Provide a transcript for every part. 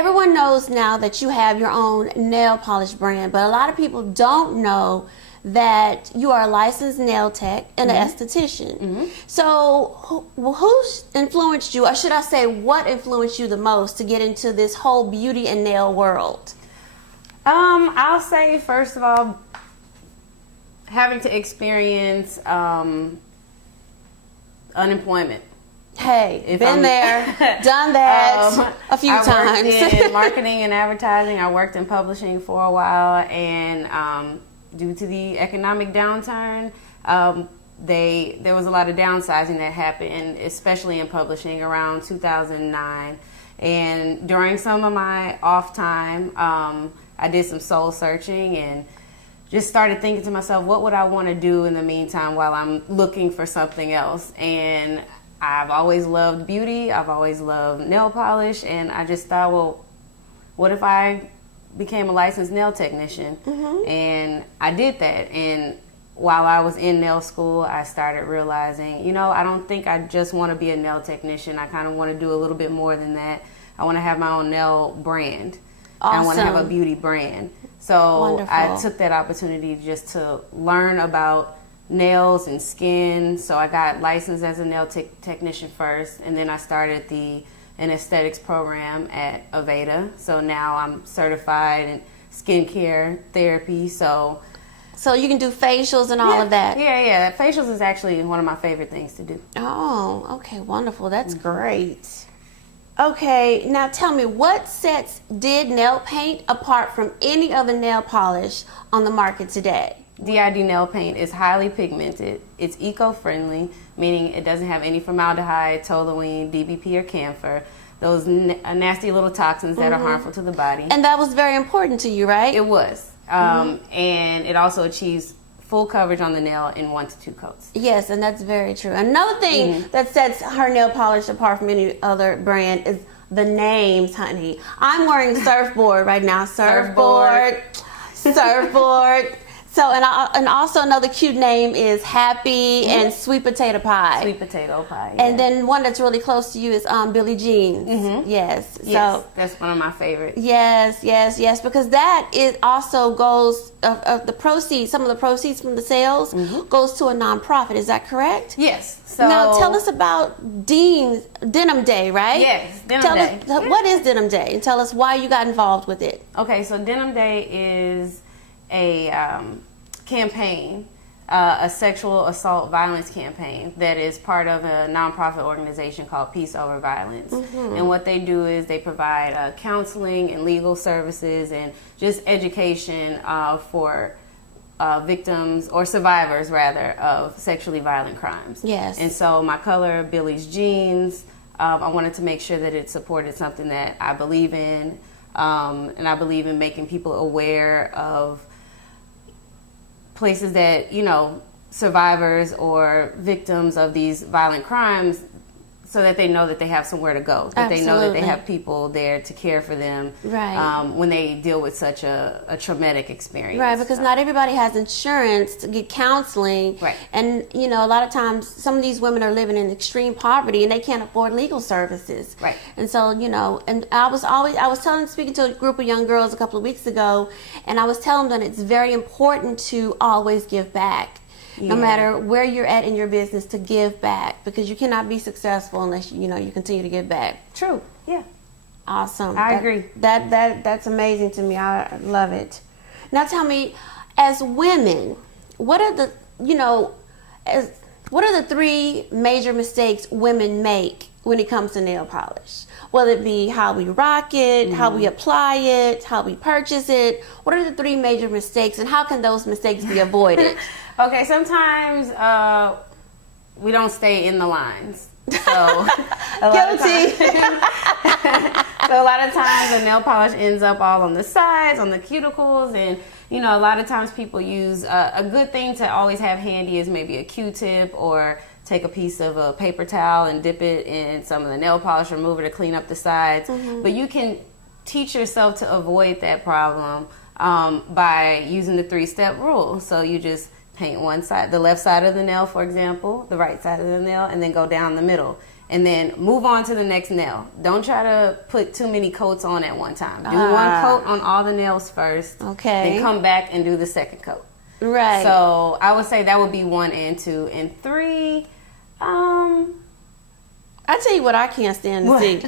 everyone knows now that you have your own nail polish brand, but a lot of people don't know that you are a licensed nail tech and an esthetician. So who influenced you, or should I say what influenced you the most to get into this whole beauty and nail world? I'll say, first of all, having to experience unemployment. Hey, been there, done that a few times. I worked in marketing and advertising. I worked in publishing for a while, and due to the economic downturn, there was a lot of downsizing that happened, especially in publishing around 2009. And during some of my off time, I did some soul searching and just started thinking to myself, what would I want to do in the meantime while I'm looking for something else? And I've always loved beauty. I've always loved nail polish. And I just thought, well, what if I became a licensed nail technician? And I did that. And while I was in nail school, I started realizing, you know, I don't think I just want to be a nail technician. I kind of want to do a little bit more than that. I want to have my own nail brand. Awesome. I want to have a beauty brand. So Wonderful. I took that opportunity just to learn about nails and skin. So I got licensed as a nail technician first, and then I started an aesthetics program at Aveda. So now I'm certified in skincare therapy. So you can do facials and all of that. Yeah. Facials is actually one of my favorite things to do. Oh, okay, wonderful. That's great. Okay, now tell me, what sets did nail paint apart from any other nail polish on the market today? DID nail paint is highly pigmented. It's eco-friendly, meaning it doesn't have any formaldehyde, toluene, DBP, or camphor, those nasty little toxins that are harmful to the body. And that was very important to you, right? It was. And it also achieves full coverage on the nail in 1 to 2 coats. Yes, and that's very true. Another thing that sets her nail polish apart from any other brand is the names, honey. I'm wearing Surfboard right now. Surfboard. So, and also another cute name is Happy and Sweet Potato Pie. Sweet potato pie. Yeah. And then one that's really close to you is Billie Jean's. Yes. So that's one of my favorites. Yes. Because that is also goes of the proceeds. Some of the proceeds from the sales goes to a nonprofit. Is that correct? Yes. So now tell us about Denim Day, right? Yes, Denim Day. Tell us what is Denim Day, and tell us why you got involved with it. Okay, so Denim Day is a campaign, a sexual assault violence campaign that is part of a nonprofit organization called Peace Over Violence. And what they do is they provide counseling and legal services and just education for victims, or survivors rather, of sexually violent crimes. Yes. And so my color, Billie's Jeans, I wanted to make sure that it supported something that I believe in, and I believe in making people aware of places that, you know, survivors or victims of these violent crimes, so that they know that they have somewhere to go, that they know that they have people there to care for them when they deal with such a traumatic experience. Right, because not everybody has insurance to get counseling. Right. And, you know, a lot of times some of these women are living in extreme poverty and they can't afford legal services. Right. And so, you know, and speaking to a group of young girls a couple of weeks ago, and I was telling them that it's very important to always give back. No matter where you're at in your business, to give back, because you cannot be successful unless you continue to give back. True. Yeah. Awesome. I agree. That's amazing to me. I love it. Now tell me, as women, what are the 3 major mistakes women make when it comes to nail polish? Whether it be how we rock it, how we apply it, how we purchase it. What are the 3 major mistakes, and how can those mistakes be avoided? Okay, sometimes we don't stay in the lines. So Guilty. So a lot of times the nail polish ends up all on the sides, on the cuticles, and you know, a lot of times people use a good thing to always have handy is maybe a Q-tip, or take a piece of a paper towel and dip it in some of the nail polish remover to clean up the sides. But you can teach yourself to avoid that problem by using the 3-step rule. So you just paint one side, the left side of the nail, for example, the right side of the nail, and then go down the middle. and then move on to the next nail. Don't try to put too many coats on at one time. Do one coat on all the nails first. Okay. Then come back and do the second coat. Right. So I would say that would be 1 and 2. And 3, I tell you what I can't stand to see.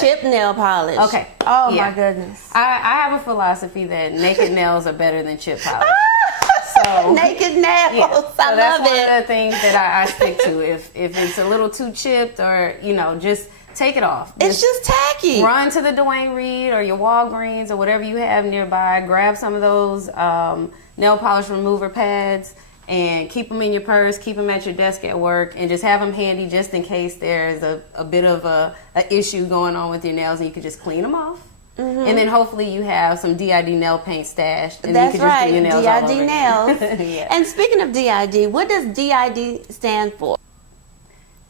Chip nail polish. Okay. Oh my goodness. I have a philosophy that naked nails are better than chip polish. So naked nails. Yeah. I that's love one it. of the things that I stick to. If it's a little too chipped, or just take it off. It's just tacky. Run to the Dwayne Reed or your Walgreens or whatever you have nearby. Grab some of those nail polish remover pads and keep them in your purse. Keep them at your desk at work, and just have them handy just in case there's a bit of a issue going on with your nails, and you can just clean them off. Mm-hmm. And then hopefully you have some DID nail paint stashed. And That's you can just right, do your nails DID all over nails. yeah. And speaking of DID, what does DID stand for?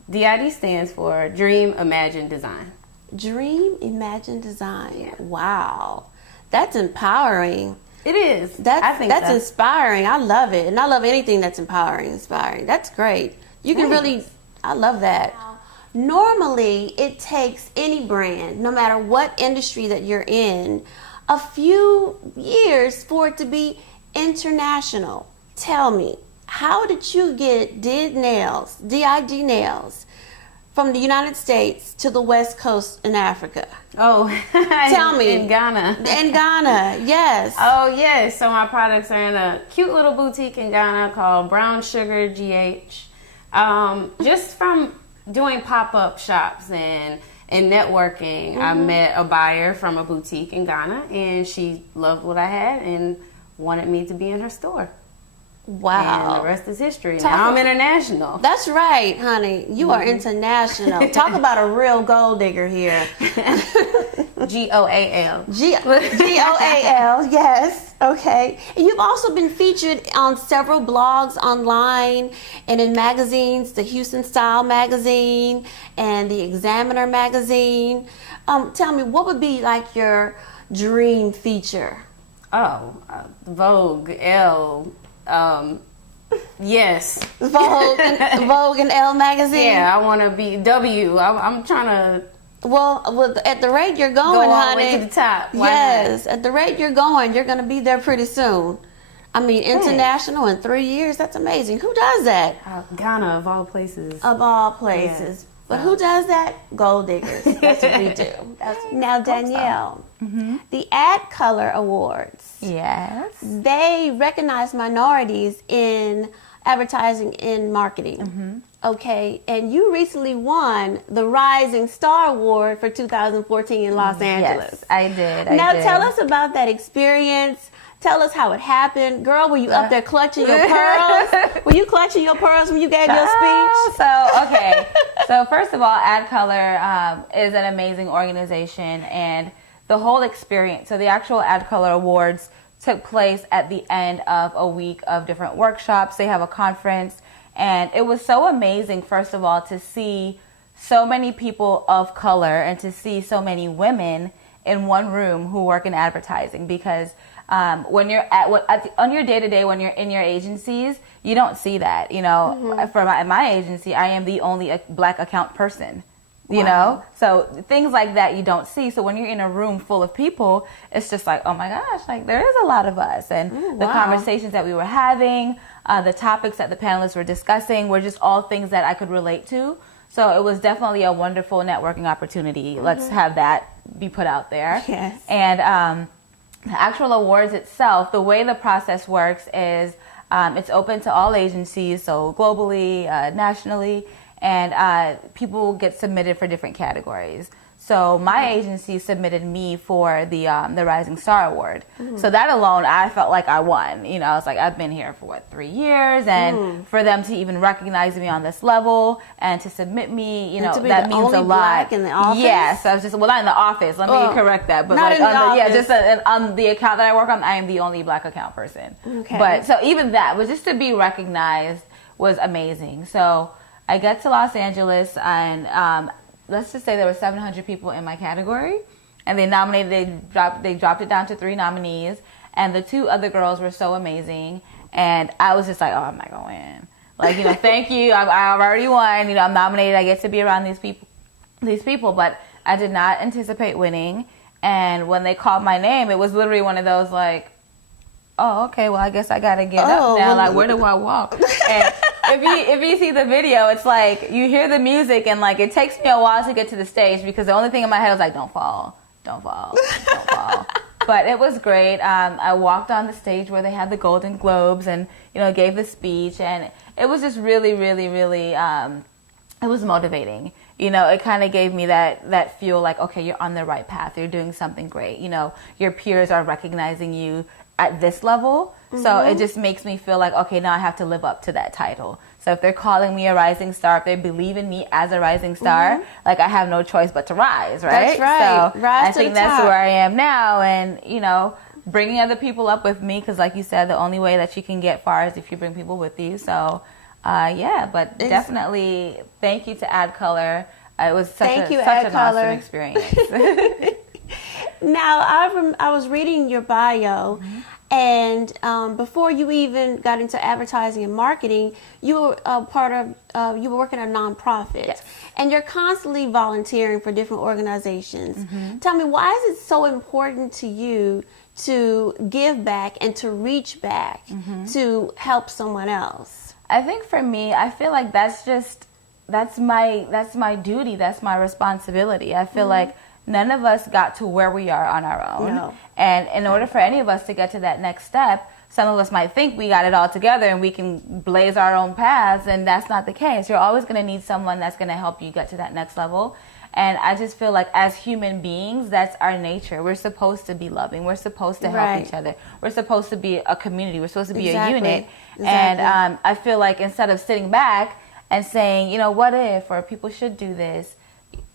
DID stands for Dream, Imagine, Design. Dream, Imagine, Design. Yeah. Wow. That's empowering. It is. That's inspiring. I love it. And I love anything that's empowering, inspiring. That's great. You can really, I love that. Normally, it takes any brand, no matter what industry that you're in, a few years for it to be international. Tell me, how did you get DID nails from the United States to the West Coast in Africa? Oh, tell me. In Ghana. In Ghana, yes. Oh, yes. So my products are in a cute little boutique in Ghana called Brown Sugar GH. Just from doing pop-up shops and networking, I met a buyer from a boutique in Ghana, and she loved what I had and wanted me to be in her store. Wow. And the rest is history. Now I'm international. That's right, honey. You are international. Talk about a real gold digger here. GOAL. GOAL, yes. Okay. And you've also been featured on several blogs online and in magazines, the Houston Style magazine and the Examiner magazine. Tell me, what would be like your dream feature? Oh, Vogue, Elle. Yes. Vogue and Elle magazine. Yeah, I want to be W. I'm trying to. Well, at the rate you're going, go all honey. the way to the top. Yes, at the rate you're going, you're going to be there pretty soon. I mean, international in 3 years. That's amazing. Who does that? Ghana, of all places. Of all places. Yeah. But who does that? Gold diggers. That's what we do. Now, Danielle, the Ad Color Awards. Yes. They recognize minorities in advertising and marketing. Okay, and you recently won the Rising Star Award for 2014 in Los Angeles. Yes, I did. Now, tell us about that experience. Tell us how it happened. Girl, were you up there clutching your pearls? Were you clutching your pearls when you gave your speech? So first of all, Ad Color is an amazing organization, and the whole experience, so the actual Ad Color Awards took place at the end of a week of different workshops. They have a conference, and it was so amazing, first of all, to see so many people of color and to see so many women in one room who work in advertising, because when you're on your day-to-day, when you're in your agencies, you don't see that. For my agency, I am the only black account person. You know, so things like that you don't see. So when you're in a room full of people, it's just like, oh my gosh, like there is a lot of us. And the conversations that we were having, the topics that the panelists were discussing were just all things that I could relate to. So it was definitely a wonderful networking opportunity. Let's have that be put out there. Yes. And the actual awards itself, the way the process works is it's open to all agencies, so globally, nationally, and people get submitted for different categories. So my agency submitted me for the Rising Star Award. So that alone, I felt like I won. I was like, I've been here for 3 years, and for them to even recognize me on this level and to submit me, that means a lot. Black in the office? Yes, I was just not in the office. Let me correct that, but not like in the office. just on the account that I work on, I am the only black account person. Okay. But so even that, but just to be recognized was amazing. So I get to Los Angeles, and let's just say there were 700 people in my category, and they dropped it down to 3 nominees, and the 2 other girls were so amazing, and I was just like, oh, I'm not going to win. Like, you know, thank you. I've already won. You know, I'm nominated. I get to be around these people. But I did not anticipate winning. And when they called my name, it was literally one of those like, oh, okay, well, I guess I got to get up now. Like, where do I walk? And if you see the video, it's like you hear the music and like it takes me a while to get to the stage because the only thing in my head was like, don't fall, don't fall, don't fall. But it was great. I walked on the stage where they had the Golden Globes and, you know, gave the speech. And it was just really, really, really, it was motivating. You know, it kind of gave me that feel like, okay, you're on the right path. You're doing something great. You know, your peers are recognizing you at this level. So it just makes me feel like, okay, now I have to live up to that title. So if they're calling me a rising star, if they believe in me as a rising star, like I have no choice but to rise, right? That's right. So Rise I think that's where I am now. And, you know, bringing other people up with me, because like you said, the only way that you can get far is if you bring people with you. So, yeah, but definitely thank you to Add Color. It was such an awesome experience. Now, I was reading your bio, and before you even got into advertising and marketing, you were you were working at a nonprofit, and you're constantly volunteering for different organizations. Tell me, why is it so important to you to give back and to reach back to help someone else? I think for me, I feel like that's my duty, that's my responsibility. I feel like none of us got to where we are on our own. No. And in order for any of us to get to that next step, some of us might think we got it all together and we can blaze our own paths, and that's not the case. You're always going to need someone that's going to help you get to that next level. And I just feel like as human beings, that's our nature. We're supposed to be loving. We're supposed to help each other. We're supposed to be a community. We're supposed to be a unit. And I feel like instead of sitting back and saying, you know, what if, or people should do this,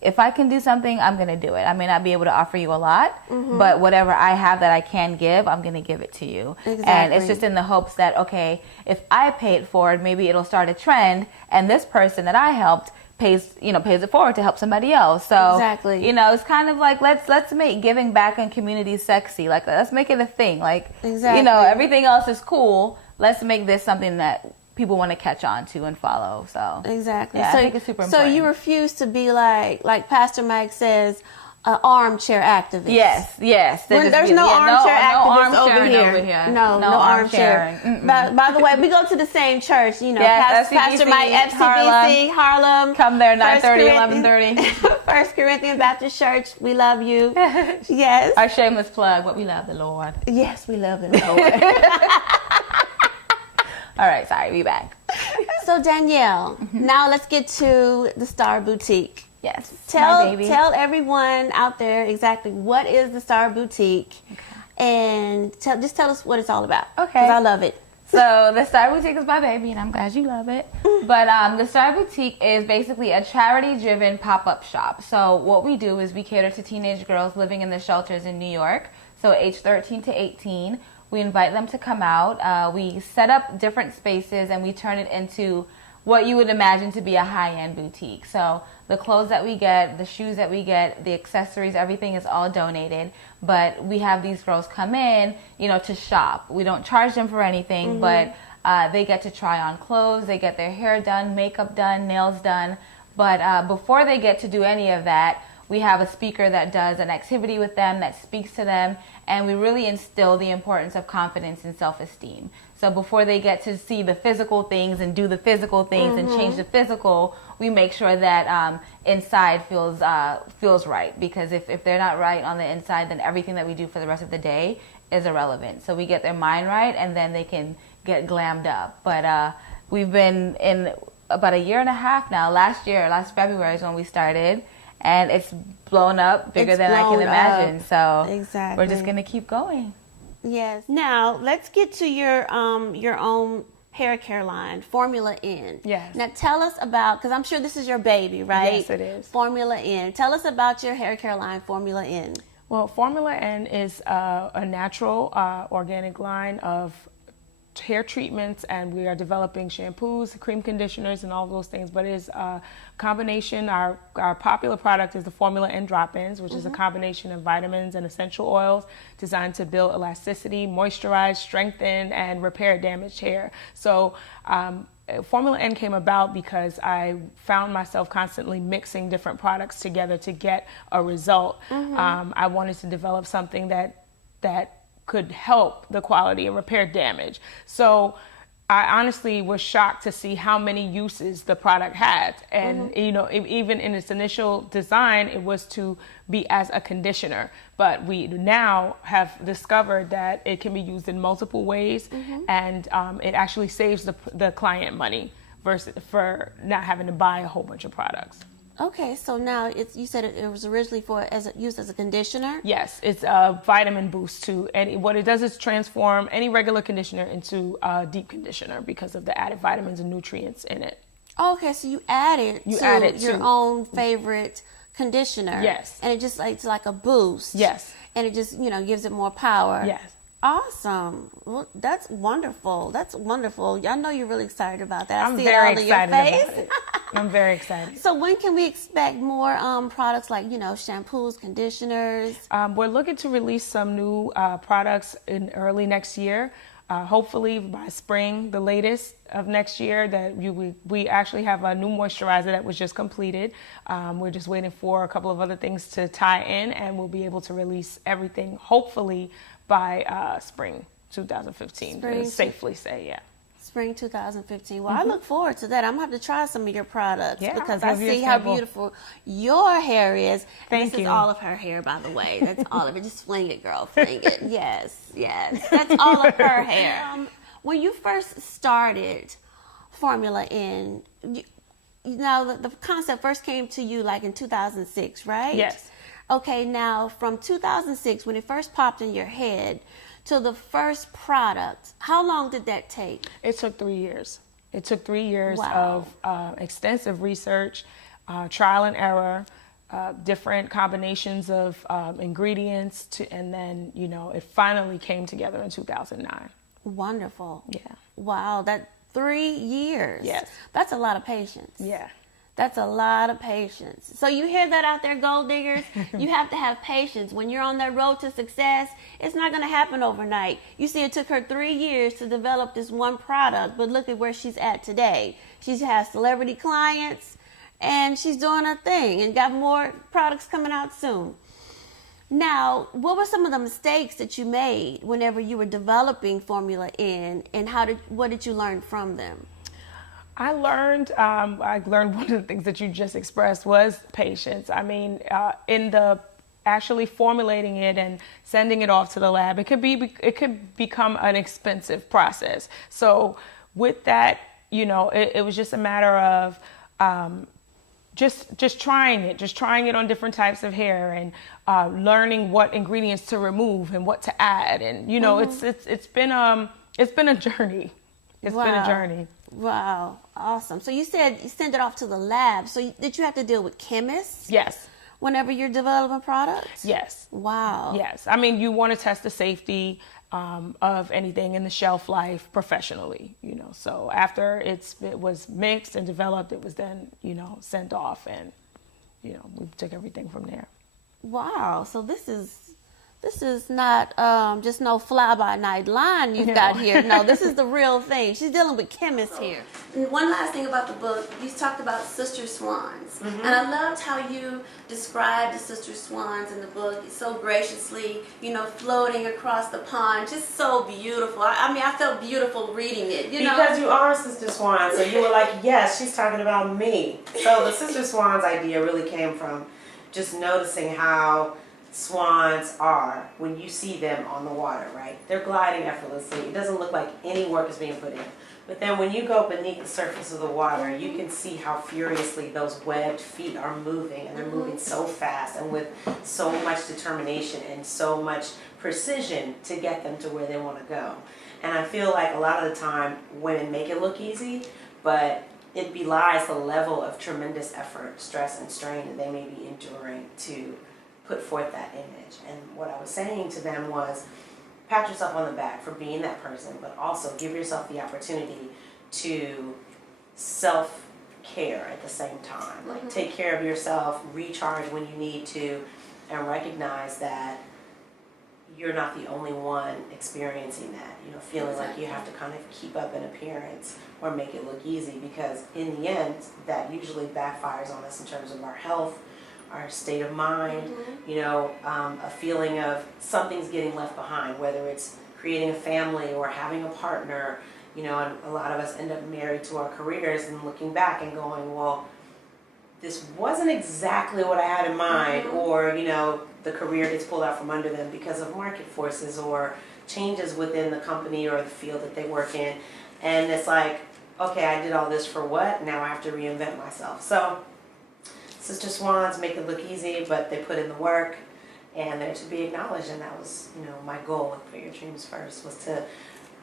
if I can do something, I'm going to do it. I may not be able to offer you a lot, but whatever I have that I can give, I'm going to give it to you. And it's just in the hopes that, okay, if I pay it forward, maybe it'll start a trend, and this person that I helped pays it forward to help somebody else. So, you know, it's kind of like, let's make giving back and community sexy. Like, let's make it a thing. Like, you know, everything else is cool. Let's make this something that people want to catch on to and follow. So yeah, I think it's super important. So you refuse to be like Pastor Mike says, an armchair activist. Yes. There's no armchair activists over here. No armchair. By the way, we go to the same church. You know, Pastor Mike, FCBC, Harlem. Come there 9:30, 11:30. 1 Corinthians Baptist Church. We love you. Yes. Our shameless plug, but we love the Lord. Yes, we love the Lord. All right, sorry, we back. So Danielle, now let's get to the Star Boutique. Yes, tell everyone out there exactly what is the Star Boutique, and just tell us what it's all about. Okay, because I love it. So the Star Boutique is my baby, and I'm glad you love it. But the Star Boutique is basically a charity-driven pop-up shop. So what we do is we cater to teenage girls living in the shelters in New York, so age 13 to 18. We invite them to come out. We set up different spaces, and we turn it into what you would imagine to be a high-end boutique. So the clothes that we get, the shoes that we get, the accessories, everything is all donated. But we have these girls come in, you know, to shop. We don't charge them for anything, but they get to try on clothes. They get their hair done, makeup done, nails done. But before they get to do any of that, we have a speaker that does an activity with them, that speaks to them, and we really instill the importance of confidence and self-esteem. So before they get to see the physical things and do the physical things and change the physical, we make sure that inside feels right. Because if they're not right on the inside, then everything that we do for the rest of the day is irrelevant. So we get their mind right, and then they can get glammed up. But we've been in about 1.5 years now. Last February is when we started. And it's blown up bigger than I can imagine. So we're just going to keep going. Yes. Now, let's get to your own hair care line, Formula N. Yes. Now, tell us about, because I'm sure this is your baby, right? Yes, it is. Formula N. Tell us about your hair care line, Formula N. Well, Formula N is a natural, organic line of hair treatments, and we are developing shampoos, cream conditioners, and all those things. But it is a combination. Our popular product is the Formula N drop-ins, which is a combination of vitamins and essential oils designed to build elasticity, moisturize, strengthen, and repair damaged hair. So Formula N came about because I found myself constantly mixing different products together to get a result. I wanted to develop something that could help the quality and repair damage. So I honestly was shocked to see how many uses the product had. And, you know, even in its initial design, it was to be as a conditioner. But we now have discovered that it can be used in multiple ways, and it actually saves the client money versus for not having to buy a whole bunch of products. Okay, so now you said it was originally used as a conditioner? Yes, it's a vitamin boost too. And what it does is transform any regular conditioner into a deep conditioner because of the added vitamins and nutrients in it. Okay, so you added your own favorite conditioner. Yes. And it's like a boost. Yes. And it just, you know, gives it more power. Yes. Awesome. Well, that's wonderful. That's wonderful. I know you're really excited about that. I'm I see very it all excited in your face. about it. I'm very excited. So when can we expect more products like, you know, shampoos, conditioners? We're looking to release some new products in early next year. Hopefully by spring, the latest of next year, that we actually have a new moisturizer that was just completed. We're just waiting for a couple of other things to tie in, and we'll be able to release everything hopefully by spring 2015. Spring. Safely say, yeah. Spring 2015. Well, I look forward to that. I'm going to have to try some of your products because I I'll give you a see how sample. beautiful your hair is. Thank This you. is all of her hair, by the way. That's all of it. Just fling it, girl. Fling it. Yes, yes. That's all of her hair. When you first started Formula N, the concept first came to you like in 2006, right? Yes. Okay, now from 2006, when it first popped in your head, to the first product, how long did that take? It took 3 years. It took 3 years Wow. of extensive research, trial and error, different combinations of ingredients, and then, you know, it finally came together in 2009. Wonderful. Yeah. Wow, that 3 years. Yes. That's a lot of patience. Yeah. That's a lot of patience. So you hear that out there, gold diggers? You have to have patience. When you're on that road to success, it's not going to happen overnight. You see, it took her 3 years to develop this one product, but look at where she's at today. She has celebrity clients, and she's doing her thing and got more products coming out soon. Now, what were some of the mistakes that you made whenever you were developing Formula N, and what did you learn from them? I learned one of the things that you just expressed was patience. I mean, in the actually formulating it and sending it off to the lab, it could become an expensive process. So with that, you know, it was just a matter of just trying it on different types of hair, and learning what ingredients to remove and what to add, and you know, it's been a journey. It's been a journey. Wow, awesome. So you said you send it off to the lab. So did you have to deal with chemists? Yes. Whenever you're developing products? Yes. Wow. Yes. I mean, you want to test the safety of anything in the shelf life professionally, you know. So after it was mixed and developed, it was then, you know, sent off, and, you know, we took everything from there. Wow. So this is not just no fly-by-night line you've got here. No, this is the real thing. She's dealing with chemists here. And one last thing about the book, you talked about sister swans. And I loved how you described the sister swans in the book so graciously, you know, floating across the pond. Just so beautiful. I mean, I felt beautiful reading it, you know. Because you are Sister Swans, so you were like, yes, she's talking about me. So the Sister Swans idea really came from just noticing how swans are when you see them on the water, right? They're gliding effortlessly. It doesn't look like any work is being put in. But then when you go beneath the surface of the water, you can see how furiously those webbed feet are moving, and they're moving so fast and with so much determination and so much precision to get them to where they want to go. And I feel like a lot of the time women make it look easy, but it belies the level of tremendous effort, stress, and strain that they may be enduring to put forth that image. And what I was saying to them was, pat yourself on the back for being that person, but also give yourself the opportunity to self-care at the same time. Like, take care of yourself, recharge when you need to, and recognize that you're not the only one experiencing that, you know, feeling like you have to kind of keep up an appearance or make it look easy, because in the end, that usually backfires on us in terms of our health, our state of mind, you know, a feeling of something's getting left behind, whether it's creating a family or having a partner, you know, and a lot of us end up married to our careers and looking back and going, well, this wasn't exactly what I had in mind, or, you know, the career gets pulled out from under them because of market forces or changes within the company or the field that they work in. And it's like, okay, I did all this for what? Now I have to reinvent myself. So Sister Swans make it look easy, but they put in the work and they're to be acknowledged. And that was, you know, my goal with Put Your Dreams First, was to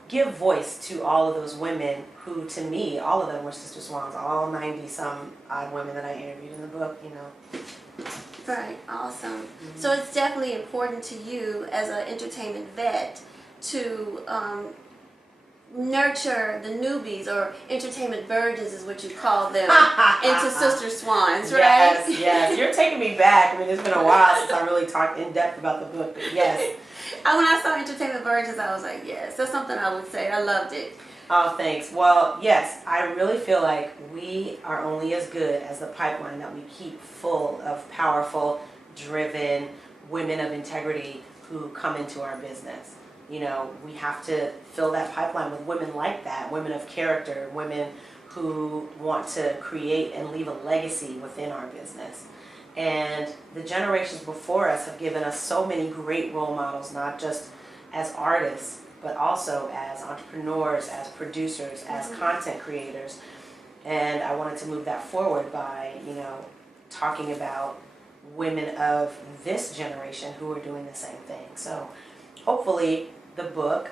give voice to all of those women who, to me, all of them were Sister Swans, all 90-some odd women that I interviewed in the book, you know. Right, awesome. So it's definitely important to you as an entertainment vet to nurture the newbies, or entertainment virgins is what you call them, into Sister Swans, right? Yes, yes. You're taking me back. I mean, it's been a while since I really talked in depth about the book, but yes. When I saw entertainment virgins, I was like, yes, that's something I would say. I loved it. Oh, thanks. Well, yes, I really feel like we are only as good as the pipeline that we keep full of powerful, driven women of integrity who come into our business. You know, we have to fill that pipeline with women like that, women of character, women who want to create and leave a legacy within our business. And the generations before us have given us so many great role models, not just as artists, but also as entrepreneurs, as producers, as content creators. And I wanted to move that forward by, you know, talking about women of this generation who are doing the same thing. So hopefully the book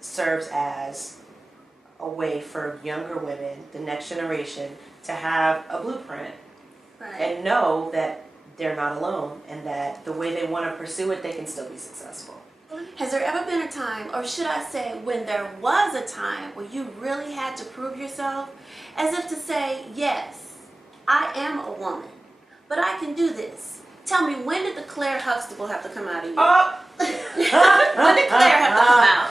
serves as a way for younger women, the next generation, to have a blueprint. Right. And know that they're not alone, and that the way they want to pursue it, they can still be successful. Has there ever been a time, or should I say when there was a time, where you really had to prove yourself? As if to say, yes, I am a woman, but I can do this. Tell me, when did the Claire Huxtable have to come out of you? Oh! When did Claire have to come out?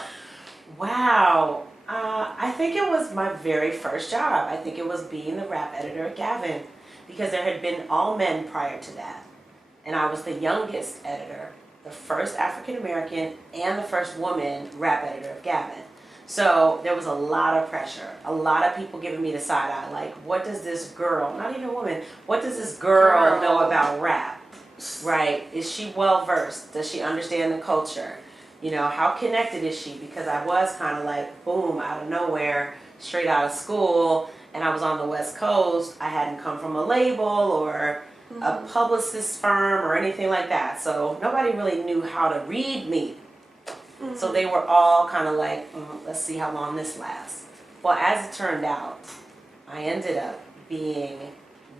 Wow. I think it was my very first job. I think it was being the rap editor at Gavin, because there had been all men prior to that. And I was the youngest editor, the first African American, and the first woman rap editor of Gavin. So there was a lot of pressure, a lot of people giving me the side eye, like, what does this girl, not even a woman, what does this girl know about rap, right? Is she well versed? Does she understand the culture? You know, how connected is she? Because I was kind of like, boom, out of nowhere, straight out of school, and I was on the West Coast. I hadn't come from a label or a publicist firm or anything like that. So nobody really knew how to read me. So they were all kind of like, let's see how long this lasts. Well, as it turned out, I ended up being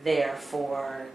there for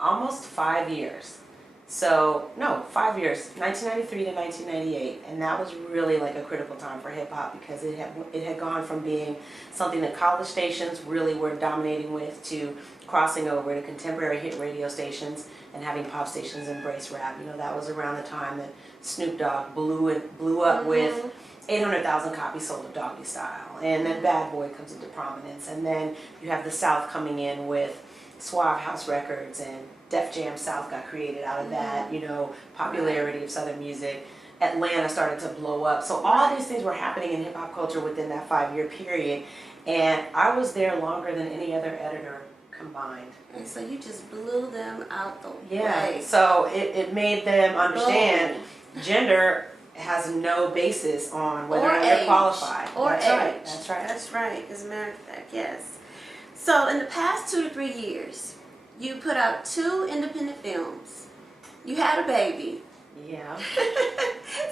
almost 5 years. So, no, 5 years, 1993 to 1998, and that was really like a critical time for hip hop, because it had gone from being something that college stations really were dominating with, to crossing over to contemporary hit radio stations and having pop stations embrace rap. You know, that was around the time that Snoop Dogg blew up with 800,000 copies sold of Doggy Style, and then Bad Boy comes into prominence, and then you have the South coming in with Suave House Records, and Def Jam South got created out of that, you know, popularity of Southern music. Atlanta started to blow up. So all these things were happening in hip hop culture within that 5-year period. And I was there longer than any other editor combined. And so you just blew them out the Yeah. way. So it made them understand gender has no basis on whether or not they're qualified. Or That's age. right. That's right. That's right. As a matter of fact, yes. So in the past 2 to 3 years, you put out 2 independent films. You had a baby. Yeah.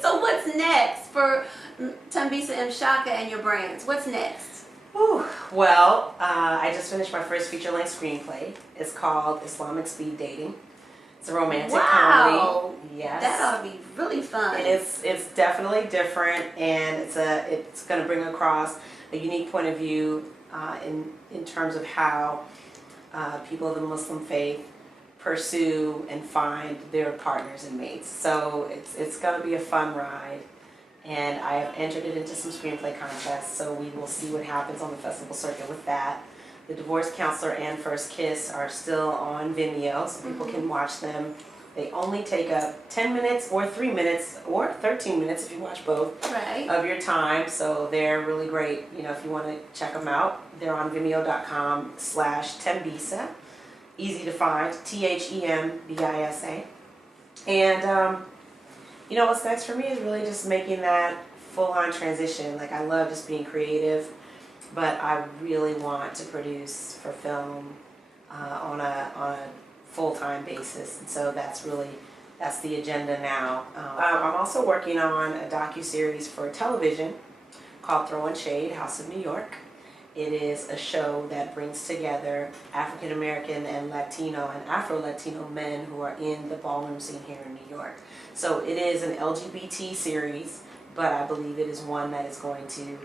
So what's next for Tambisa M. Shaka and your brands? What's next? Whew. Well, I just finished my first feature-length screenplay. It's called Islamic Speed Dating. It's a romantic comedy. Yes. That ought to be really fun. It's definitely different, and it's going to bring across a unique point of view in terms of how people of the Muslim faith pursue and find their partners and mates. So it's going to be a fun ride. And I have entered it into some screenplay contests, so we will see what happens on the festival circuit with that. The Divorce Counselor and First Kiss are still on Vimeo, so people can watch them. They only take up 10 minutes or 3 minutes or 13 minutes if you watch both of your time. So they're really great, you know, if you want to check them out. They're on vimeo.com/Tembisa. Easy to find, THEMBISA. And you know what's next for me is really just making that full-on transition. Like, I love just being creative, but I really want to produce for film on a full-time basis, and so that's the agenda now. I'm also working on a docuseries for television called Throwing Shade, House of New York. It is a show that brings together African American and Latino and Afro-Latino men who are in the ballroom scene here in New York. So it is an LGBT series, but I believe it is one that is going to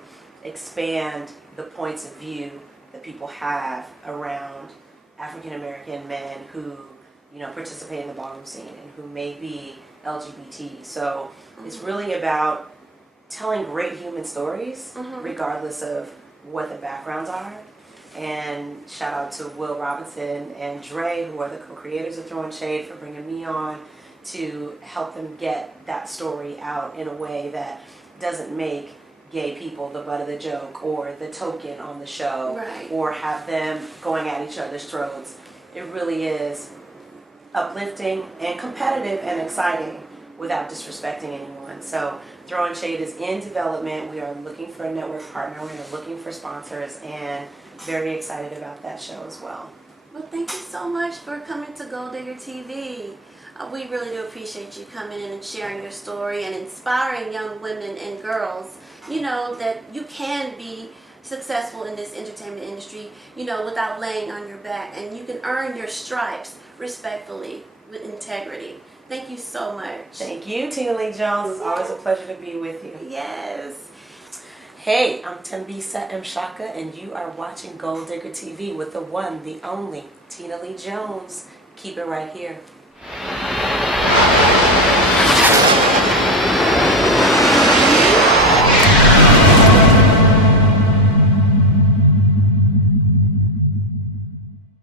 expand the points of view that people have around African American men who, you know, participate in the ballroom scene and who may be LGBT. So it's really about telling great human stories, regardless of what the backgrounds are. And shout out to Will Robinson and Dre, who are the co-creators of Throwing Shade, for bringing me on to help them get that story out in a way that doesn't make gay people the butt of the joke or the token on the show, or have them going at each other's throats. It really is uplifting and competitive and exciting without disrespecting anyone. So Throwing Shade is in development. We are looking for a network partner. We are looking for sponsors, and very excited about that show as well. Well, thank you so much for coming to Gold Digger TV. We really do appreciate you coming in and sharing your story and inspiring young women and girls, you know, that you can be successful in this entertainment industry, you know, without laying on your back, and you can earn your stripes respectfully with integrity. Thank you so much. Thank you, Tina Lee Jones. It's always a pleasure to be with you. Yes. Hey, I'm Tembisa M. Shaka, and you are watching Gold Digger TV with the one, the only, Tina Lee Jones. Keep it right here.